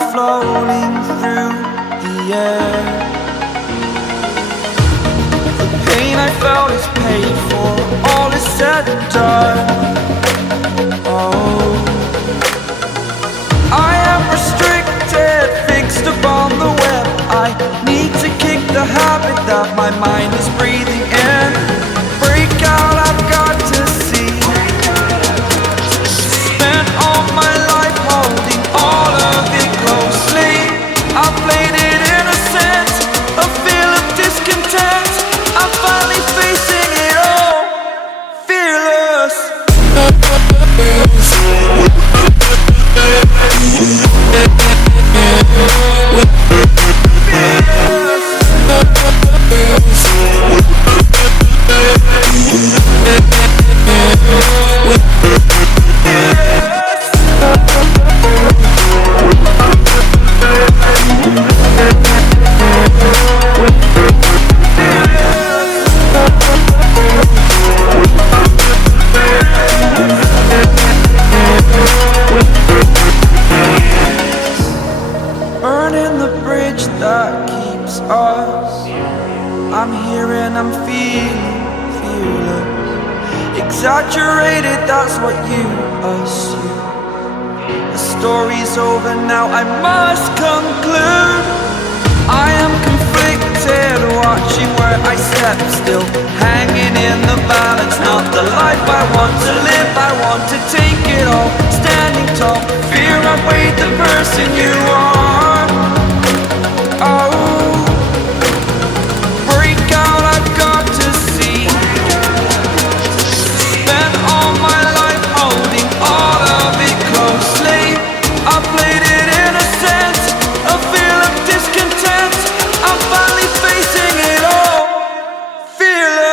I'm floating through the air. The pain I felt is paid for, all is said and done. Oh, I am restricted, fixed upon the web. I need to kick the habit that my mind is breathing in. Break out, I've got to see. Spent all my life holding all of it closely. I played it innocent, a feel of discontent. I'm finally facing it all, fearless. Burning the bridge that keeps us. I'm here and I'm feeling fearless. Exaggerated, that's what you assume. The story's over now, I must conclude. I am conflicted, watching where I step still, hanging in the balance. Not the life I want to live, I want to take it all. Standing tall, fear outweighed the person you are. Oh, break out, I've got to see. Spent all my life holding all of it closely. I played it innocent, a feel of discontent. I'm finally facing it all, fearless.